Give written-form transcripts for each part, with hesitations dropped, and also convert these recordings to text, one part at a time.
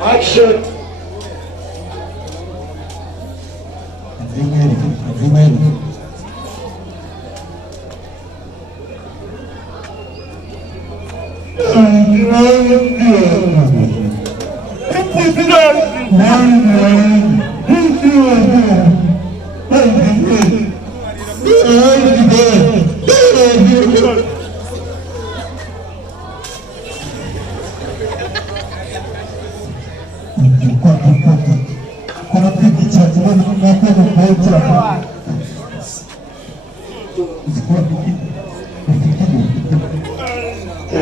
Action.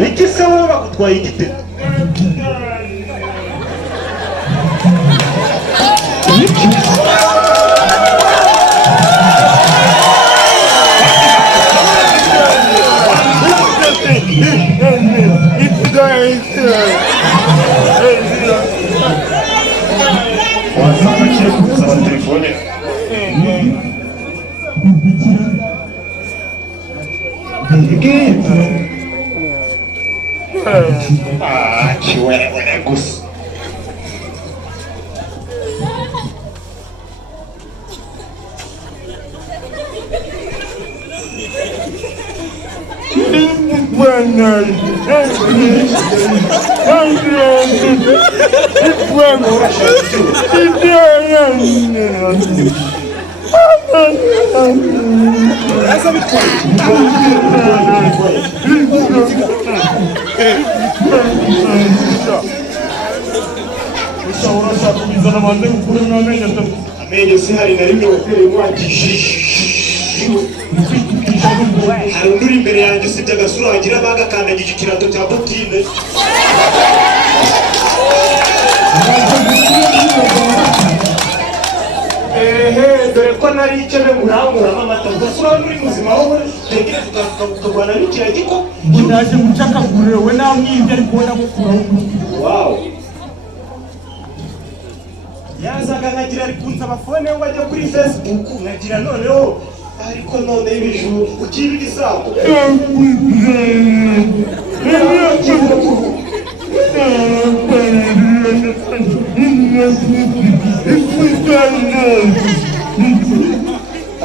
Iki sawa bakutwaye igite chihuahua gusa amenyo si hari na rimwe wakwiriye mwakishije hari uri imbere yanjye usibye agasura wagira bagakandagije ikirato cya botine dore ko nari icebe muranguramo amata ugasura muri muzima wowe tegereza ukagwana n'ikiragiko ndaje mucakagurire we nawe mwibye ari kubona gukuraho wow yazaga nkagira ari kunsaba fone ngo ajya kuri Facebook nkagira noneho ariko none ibijuru ukiri igisabo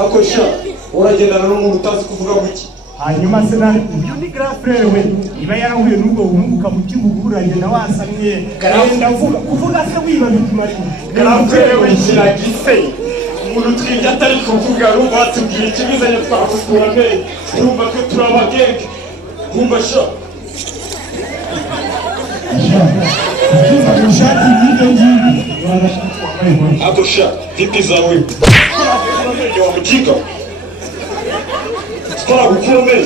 akosha uragendana n'umuntu utazi kuvuga guki hanyuma se nari uyu ni grafrere we iba yarahuye n'ubwo wumbuka mu kibuburanye na wasamye ndavuga kuvuga se wiba bitumari grafrere we kiragise umuntu twibye atari kuvuga rumva batubwira ikibizanye twakukura mbere urumva ko turabagenge kumva sha akosha vipi zawe wa mjinga sitara gukura mbere